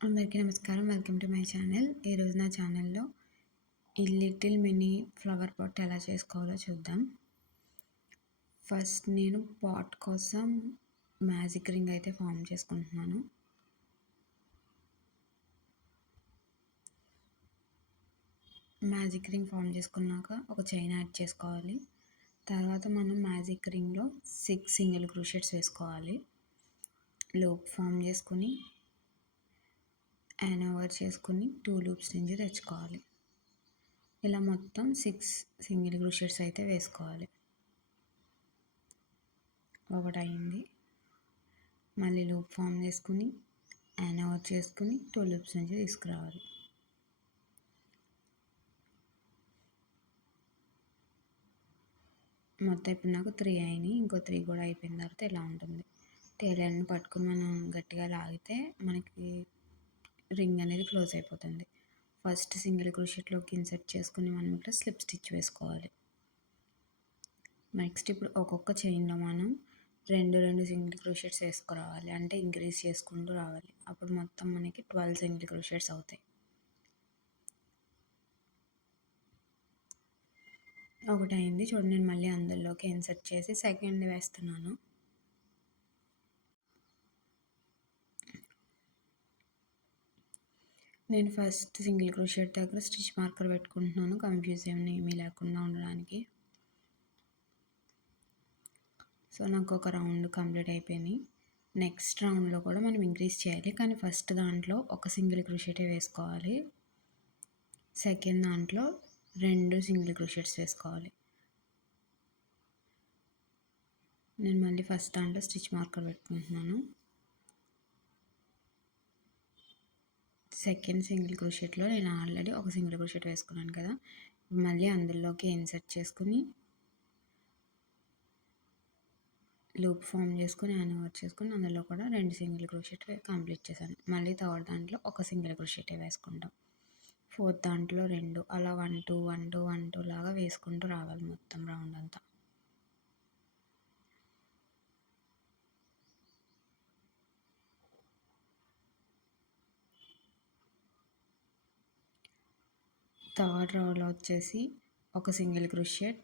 అందరికీ నమస్కారం. Welcome to my channel. ఈరోజు నా ఛానల్‌లో ఈ లిటిల్ మినీ ఫ్లవర్ పాట్ ఎలా చేసుకోవాలో చూద్దాం. ఫస్ట్ నేను పాట్ కోసం మ్యాజిక్ రింగ్ అయితే ఫామ్ చేసుకుంటున్నాను. మ్యాజిక్ రింగ్ ఫామ్ చేసుకున్నాక ఒక చైన్ యాడ్ చేసుకోవాలి. తర్వాత మనం మ్యాజిక్ రింగ్‌లో 6 సింగిల్ క్రోషెట్స్ వేసుకోవాలి. లూప్ ఫామ్ చేసుకొని యాన్ ఓవర్ చేసుకొని 2 లూప్స్ నుంచి తెచ్చుకోవాలి. ఇలా మొత్తం 6 సింగిల్ క్రోషెట్స్ అయితే వేసుకోవాలి. ఒకటి అయింది. మళ్ళీ లూప్ ఫామ్ చేసుకుని యాన్ ఓవర్ చేసుకుని 2 లూప్స్ నుంచి తీసుకురావాలి. మొత్తం ఇప్పుడు నాకు 3 అయినాయి. ఇంకో 3 కూడా అయిపోయిన తర్వాత ఇలా ఉంటుంది. టేల్ ఎండ్ని పట్టుకుని మనం గట్టిగా లాగితే మనకి రింగ్ అనేది క్లోజ్ అయిపోతుంది. ఫస్ట్ సింగిల్ క్రోషెట్లోకి ఇన్సర్ట్ చేసుకుని మనం ఇక్కడ స్లిప్ స్టిచ్ వేసుకోవాలి. నెక్స్ట్ ఇప్పుడు ఒక్కొక్క చైన్లో మనం 2 సింగిల్ క్రోషెట్స్ వేసుకురావాలి. అంటే ఇంక్రీజ్ చేసుకుంటూ రావాలి. అప్పుడు మొత్తం మనకి 12 సింగిల్ క్రోషెట్స్ అవుతాయి. ఒకటి అయింది చూడండి. నేను మళ్ళీ అందులోకి ఇన్సర్ట్ చేసి సెకండ్ వేస్తున్నాను. నేను ఫస్ట్ సింగిల్ క్రోషెట్ దగ్గర స్టిచ్ మార్కర్ పెట్టుకుంటున్నాను, కన్ఫ్యూజ్ ఏమీ లేకుండా ఉండడానికి. సో నాకు ఒక రౌండ్ కంప్లీట్ అయిపోయినాయి. నెక్స్ట్ రౌండ్లో కూడా మనం ఇంక్రీజ్ చేయాలి, కానీ ఫస్ట్ దాంట్లో ఒక సింగిల్ క్రోషెటే వేసుకోవాలి. సెకండ్ దాంట్లో 2 సింగిల్ క్రోషెట్స్ వేసుకోవాలి. నేను మళ్ళీ ఫస్ట్ దాంట్లో స్టిచ్ మార్కర్ పెట్టుకుంటున్నాను. సెకండ్ సింగిల్ క్రోషెట్లో నేను ఆల్రెడీ ఒక సింగిల్ క్రోషెట్ వేసుకున్నాను కదా, మళ్ళీ అందులోకి ఇన్సర్ట్ చేసుకుని లూప్ ఫామ్ చేసుకుని యాన్ ఓవర్ చేసుకుని అందులో కూడా 2 సింగిల్ క్రోషెట్ కంప్లీట్ చేశాను. మళ్ళీ థర్డ్ దాంట్లో ఒక సింగిల్ క్రోషెటే వేసుకుంటాం. ఫోర్త్ దాంట్లో 2, అలా 1 2 1 2 1 2 లాగా వేసుకుంటూ రావాలి మొత్తం రౌండ్ అంతా. థర్డ్ రోలో వచ్చేసి ఒక సింగిల్ క్రోషెట్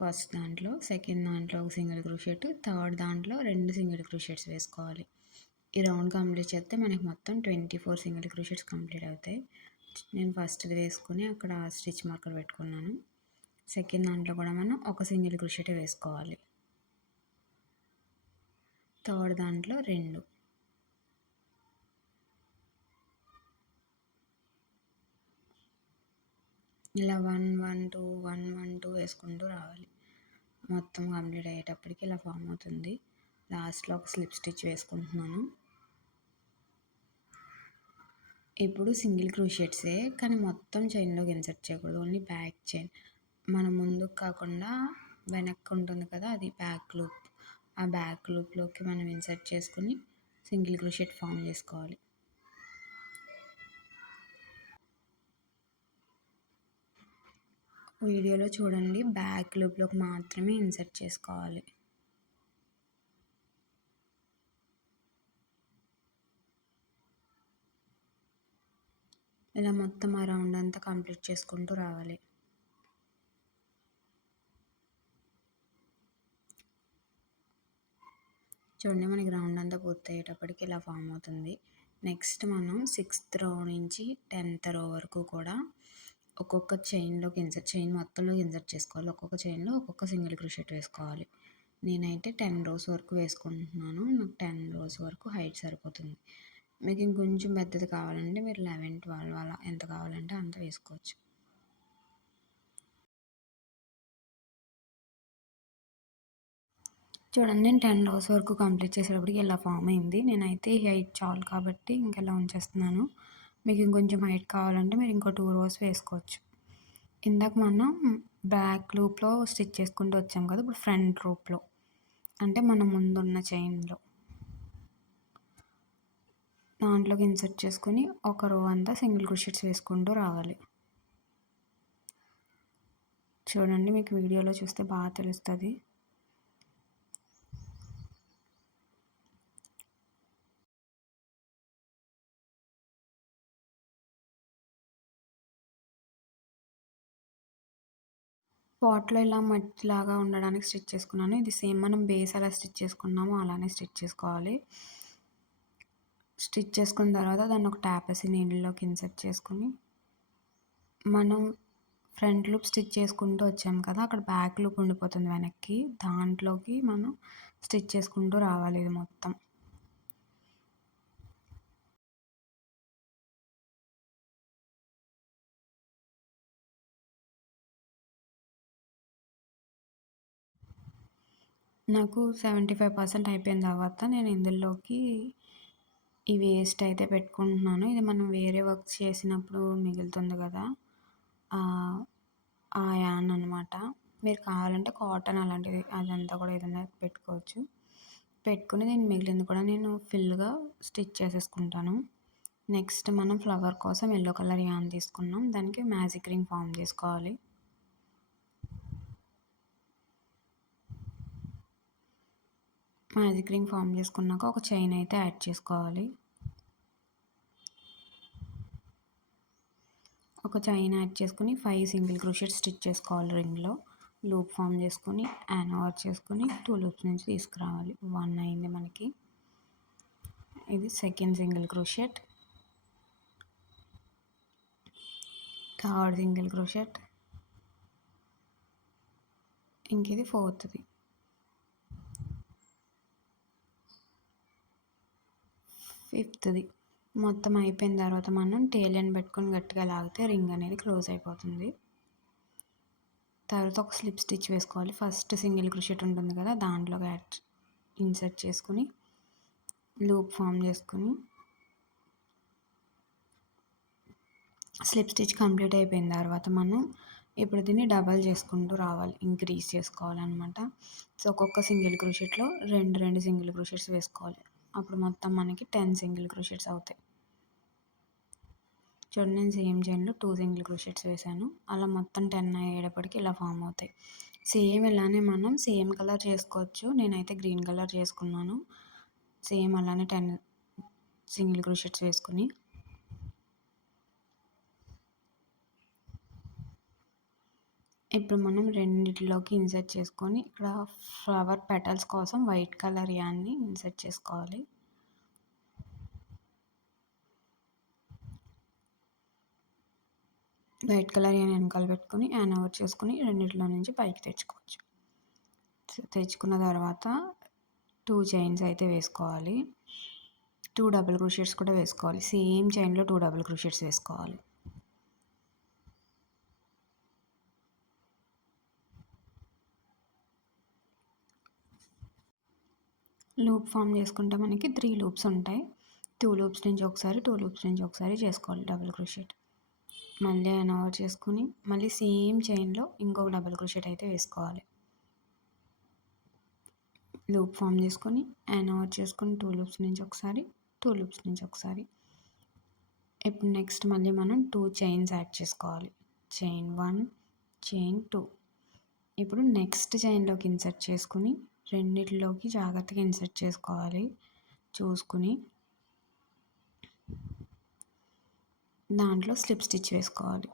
ఫస్ట్ దాంట్లో, సెకండ్ దాంట్లో ఒక సింగిల్ క్రోషెట్, థర్డ్ దాంట్లో 2 సింగిల్ క్రోషెట్స్ వేసుకోవాలి. ఈ రౌండ్ కంప్లీట్ చేస్తే మనకి మొత్తం 24 సింగిల్ క్రోషెట్స్ కంప్లీట్ అవుతాయి. నేను ఫస్ట్ది వేసుకుని అక్కడ స్టిచ్ మార్కర్ పెట్టుకున్నాను. సెకండ్ దాంట్లో కూడా మనం ఒక సింగిల్ క్రోషెటే వేసుకోవాలి. థర్డ్ దాంట్లో 2. ఇలా 1 1 2 1 1 2 వేసుకుంటూ రావాలి. మొత్తం కంప్లీట్ అయ్యేటప్పటికి ఇలా ఫామ్ అవుతుంది. లాస్ట్లో ఒక స్లిప్ స్టిచ్ వేసుకుంటున్నాను. ఇప్పుడు సింగిల్ క్రోషెట్సే, కానీ మొత్తం చైన్లోకి ఇన్సర్ట్ చేయకూడదు, ఓన్లీ బ్యాక్ చైన్. మనం ముందుకు కాకుండా వెనక్కి ఉంటుంది కదా, అది బ్యాక్ లూప్. ఆ బ్యాక్ లూప్లోకి మనం ఇన్సర్ట్ చేసుకుని సింగిల్ క్రోషెట్ ఫామ్ చేసుకోవాలి. వీడియోలో చూడండి, బ్యాక్ లూప్లోకి మాత్రమే ఇన్సర్ట్ చేసుకోవాలి. ఇలా మొత్తం ఆ రౌండ్ అంతా కంప్లీట్ చేసుకుంటూ రావాలి. చూడండి, మనకి రౌండ్ అంతా పూర్తయ్యేటప్పటికి ఇలా ఫామ్ అవుతుంది. నెక్స్ట్ మనం 6th రో నుంచి 10th రో వరకు కూడా ఒక్కొక్క చైన్లోకి చైన్ మొత్తంలోకి ఇన్సర్ట్ చేసుకోవాలి. ఒక్కొక్క చైన్లో ఒక్కొక్క సింగిల్ క్రోషెట్ వేసుకోవాలి. నేనైతే 10 రోస్ వరకు వేసుకుంటున్నాను. నాకు 10 రోస్ వరకు హైట్ సరిపోతుంది. మీకు ఇంకొంచెం పెద్దది కావాలంటే మీరు 11 12 అలా ఎంత కావాలంటే అంత వేసుకోవచ్చు. చూడండి, నేను 10 రోస్ వరకు కంప్లీట్ చేసేటప్పటికి ఇలా ఫామ్ అయింది. నేనైతే ఈ హైట్ చాలు కాబట్టి ఇంకెలా ఉంచేస్తున్నాను. మీకు ఇంకొంచెం హైట్ కావాలంటే మీరు ఇంకో 2 రోస్ వేసుకోవచ్చు. ఇందాక మనం బ్యాక్ లూప్లో స్టిచ్ చేసుకుంటూ వచ్చాం కదా, ఇప్పుడు ఫ్రంట్ లూప్లో అంటే మన ముందున్న చైన్లో దాంట్లోకి ఇన్సర్ట్ చేసుకుని ఒక రో అంతా సింగిల్ క్రోషెట్స్ వేసుకుంటూ రావాలి. చూడండి, మీకు వీడియోలో చూస్తే బాగా తెలుస్తుంది. పాట్‌లో ఇలా మట్టిలాగా ఉండడానికి స్టిచ్ చేసుకున్నాను. ఇది సేమ్ మనం బేస్ ఎలా స్టిచ్ చేసుకున్నామో అలానే స్టిచ్ చేసుకోవాలి. స్టిచ్ చేసుకున్న తర్వాత దాన్ని ఒక టాపేసి నీడిల్‌లోకి ఇన్సర్ట్ చేసుకొని, మనం ఫ్రంట్ లూప్ స్టిచ్ చేసుకుంటూ వచ్చాం కదా! అక్కడ బ్యాక్ లూప్ ఉండిపోతుంది వెనక్కి. దాంట్లోకి మనం స్టిచ్ చేసుకుంటూ రావాలి ఇది మొత్తం. నాకు 75% అయిపోయిన తర్వాత నేను ఇందులోకి ఈ వేస్ట్ అయితే పెట్టుకుంటున్నాను. ఇది మనం వేరే వర్క్ చేసినప్పుడు మిగులుతుంది కదా! ఆ యాన్ అనమాట. మీరు కావాలంటే కాటన్ అలాంటిది అదంతా కూడా ఏదైనా పెట్టుకోవచ్చు. పెట్టుకొని దీన్ని మిగిలింది కూడా నేను ఫుల్‌గా స్టిచ్ చేసేసుకుంటాను. నెక్స్ట్ మనం ఫ్లవర్ కోసం యెల్లో కలర్ యాన్ తీసుకున్నాం. దానికి మ్యాజిక్ రింగ్ ఫార్మ్ చేసుకోవాలి. మ్యాజిక్ రింగ్ ఫార్మ్ చేసుకున్నాక ఒక చైన్ అయితే యాడ్ చేసుకోవాలి. ఒక చైన్ యాడ్ చేసుకొని 5 సింగిల్ క్రోషెట్ స్టిచ్ చేసుకోవాలి రింగ్‌లో. లూప్ ఫార్మ్ చేసుకొని యాన్ ఓవర్ చేసుకొని 2 లూప్స్ నుంచి తీసుకురావాలి. 1 అయింది మనకి. ఇది second single crochet. Third single crochet. ఇంక ఇది ఫోర్త్‌ది. ఫిఫ్త్‌ది. మొత్తం అయిపోయిన తర్వాత మనం టేల్ ఎండ్ పెట్టుకొని గట్టిగా లాగితే రింగ్ అనేది క్లోజ్ అయిపోతుంది. తర్వాత ఒక స్లిప్ స్టిచ్ వేసుకోవాలి. ఫస్ట్ సింగిల్ క్రోషెట్ ఉంటుంది కదా! దాంట్లోకి ఇన్సర్ట్ చేసుకొని లూప్ ఫార్మ్ చేసుకొని స్లిప్ స్టిచ్ కంప్లీట్ అయిపోయిన తర్వాత మనం ఇప్పుడు దీన్ని డబల్ చేసుకుంటూ రావాలి. ఇంక్రీజ్ చేసుకోవాలన్నమాట. సో, ఒక్కొక్క సింగిల్ క్రోషెట్‌లో 2 సింగిల్ క్రోషెట్స్ వేసుకోవాలి. అప్పుడు మొత్తం మనకి 10 సింగిల్ క్రోషెట్స్ అవుతాయి. చూడండి నేను సేమ్ చైన్‌లో 2 సింగిల్ క్రోషెట్స్ వేశాను. అలా మొత్తం 10 అయ్యేటప్పటికి ఇలా ఫామ్ అవుతాయి. సేమ్ ఇలానే మనం సేమ్ కలర్ చేసుకోవచ్చు. నేనైతే గ్రీన్ కలర్ చేసుకున్నాను. సేమ్ అలానే 10 సింగిల్ క్రోషెట్స్ వేసుకొని ఇప్పుడు మనం రెండిటిలోకి ఇన్సర్ట్ చేసుకొని ఇక్కడ ఫ్లవర్ పెటల్స్ కోసం వైట్ కలర్ యాన్ని ఇన్సర్ట్ చేసుకోవాలి. వైట్ కలర్ యాన్ వెనకాల పెట్టుకొని యాన్ ఓవర్ చేసుకొని రెండిట్లో నుంచి పైకి తెచ్చుకోవచ్చు. తెచ్చుకున్న తర్వాత 2 చైన్స్ అయితే వేసుకోవాలి. 2 డబుల్ క్రోషెట్స్ కూడా వేసుకోవాలి. సేమ్ చైన్‌లో 2 డబుల్ క్రోషెట్స్ వేసుకోవాలి. లూప్ ఫామ్ చేసుకుంటే మనకి 3 లూప్స్ ఉంటాయి. 2 లూప్స్ నుంచి ఒకసారి, 2 లూప్స్ నుంచి ఒకసారి చేసుకోవాలి డబుల్ క్రోషెట్. మళ్ళీ యాన్ ఓవర్ చేసుకొని మళ్ళీ సేమ్ చైన్‌లో ఇంకొక డబుల్ క్రోషెట్ అయితే వేసుకోవాలి. లూప్ ఫామ్ చేసుకొని యాన్ ఓవర్ చేసుకొని 2 లూప్స్ నుంచి ఒకసారి, 2 లూప్స్ నుంచి ఒకసారి. ఇప్పుడు నెక్స్ట్ మళ్ళీ మనం 2 చైన్స్ యాడ్ చేసుకోవాలి. Chain 1, chain 2. ఇప్పుడు నెక్స్ట్ చైన్‌లోకి ఇన్సర్ట్ చేసుకొని రెండిటిలోకి జాగ్రత్తగా ఇన్సర్ట్ చేసుకోవాలి చూసుకుని. దాంట్లో స్లిప్ స్టిచ్ వేసుకోవాలి.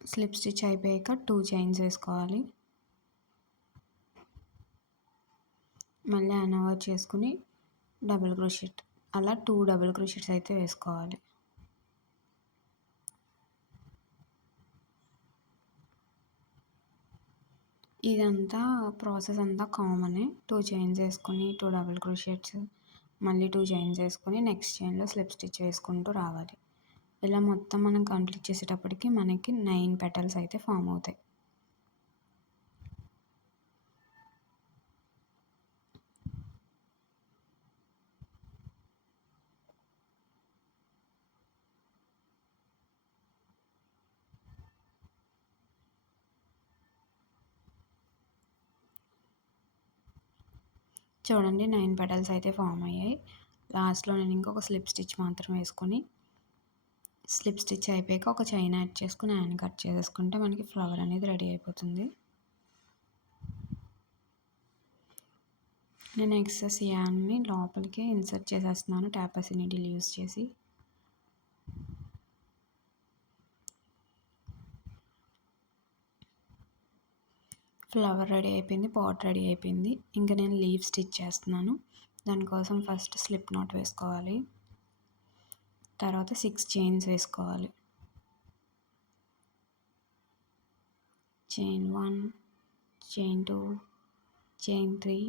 స్లిప్ స్టిచ్ అయిపోయాక 2 చైన్స్ వేసుకోవాలి. మళ్ళీ యాన్ ఓవర్ చేసుకుని డబుల్ క్రోషెట్ అలా 2 డబుల్ క్రోషెట్స్ అయితే వేసుకోవాలి. ఇదంతా ప్రాసెస్ అంతా కామనే. 2 చైన్స్ వేసుకొని 2 డబుల్ క్రోషెట్స్ మళ్ళీ 2 చైన్స్ వేసుకొని నెక్స్ట్ చైన్‌లో స్లిప్ స్టిచ్ వేసుకుంటూ రావాలి. ఇలా మొత్తం మనం కంప్లీట్ చేసేటప్పటికి మనకి 9 పెటల్స్ అయితే ఫామ్ అవుతాయి. చూడండి 9 పెటల్స్ అయితే ఫామ్ అయ్యాయి. లాస్ట్‌లో నేను ఇంకొక స్లిప్ స్టిచ్ మాత్రం వేసుకొని స్లిప్ స్టిచ్ అయిపోయాక ఒక చైన్ యాడ్ చేసుకొని హ్యాండ్ కట్ చేసేసుకుంటే మనకి ఫ్లవర్ అనేది రెడీ అయిపోతుంది. నేను ఎక్సెస్ యాన్ని లోపలికి ఇన్సర్ట్ చేసేస్తున్నాను టాపర్సీ నీడిల్ యూస్ చేసి. ఫ్లవర్ రెడీ అయిపోయింది, పాట్ రెడీ అయిపోయింది. ఇంకా నేను లీవ్ స్టిచ్ చేస్తున్నాను. దానికోసం ఫస్ట్ స్లిప్ నాట్ వేసుకోవాలి, తర్వాత 6 చైన్స్ వేసుకోవాలి. Chain 1, chain 2, chain 3,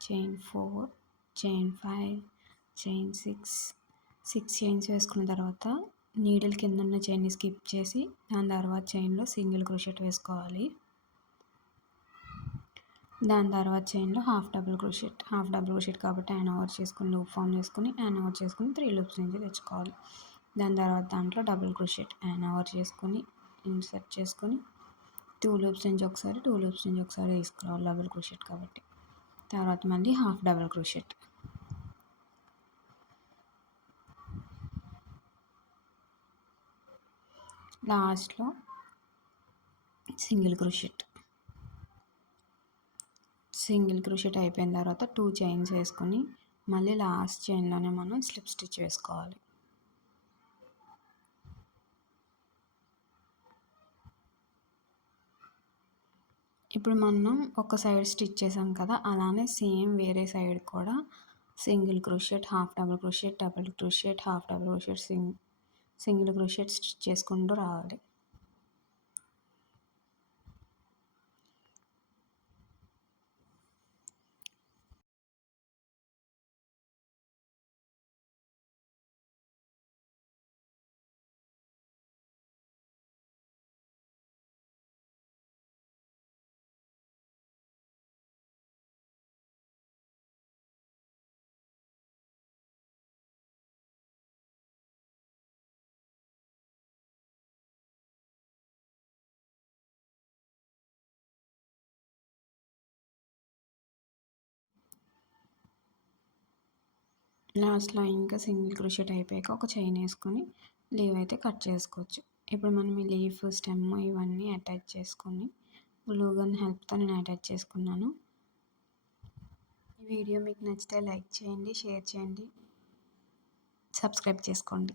chain 4, chain 5, chain 6 chains వేసుకున్న తర్వాత నీడిల్ కింద ఉన్న చైన్ని స్కిప్ చేసి దాని తర్వాత చైన్లో సింగిల్ క్రోషెట్ వేసుకోవాలి. దాని తర్వాత చైన్లో హాఫ్ డబుల్ క్రోషెట్ కాబట్టి యాన్ ఓవర్ చేసుకుని లూప్ ఫామ్ చేసుకుని యాన్ ఓవర్ చేసుకుని 3 లూప్స్ నుంచి తెచ్చుకోవాలి. దాని తర్వాత దాంట్లో డబుల్ క్రోషెట్ యాన్ ఓవర్ చేసుకుని ఇన్సర్ట్ చేసుకొని 2 లూప్స్ నుంచి ఒకసారి 2 లూప్స్ నుంచి ఒకసారి తీసుకురావాలి డబుల్ క్రోషెట్ కాబట్టి. తర్వాత మళ్ళీ హాఫ్ డబుల్ క్రోషెట్, లాస్ట్లో సింగిల్ క్రోషెట్ అయిపోయిన తర్వాత 2 చైన్స్ వేసుకొని మళ్ళీ లాస్ట్ చైన్లోనే మనం స్లిప్ స్టిచ్ వేసుకోవాలి. ఇప్పుడు మనం ఒక సైడ్ స్టిచ్ చేసాం కదా, అలానే సేమ్ వేరే సైడ్ కూడా single crochet, half double crochet, double crochet, half double crochet, single crochet stitch చేసుకుంటూ రావాలి. లాస్ట్లో ఇంకా సింగిల్ క్రోషెట్ అయిపోయాక ఒక చైన్ వేసుకొని లీవ్ అయితే కట్ చేసుకోవచ్చు. ఇప్పుడు మనం ఈ లీఫ్, స్టెమ్ ఇవన్నీ అటాచ్ చేసుకొని గ్లూ గన్ హెల్ప్తో నేను అటాచ్ చేసుకున్నాను. ఈ వీడియో మీకు నచ్చితే లైక్ చేయండి, షేర్ చేయండి, సబ్స్క్రైబ్ చేసుకోండి.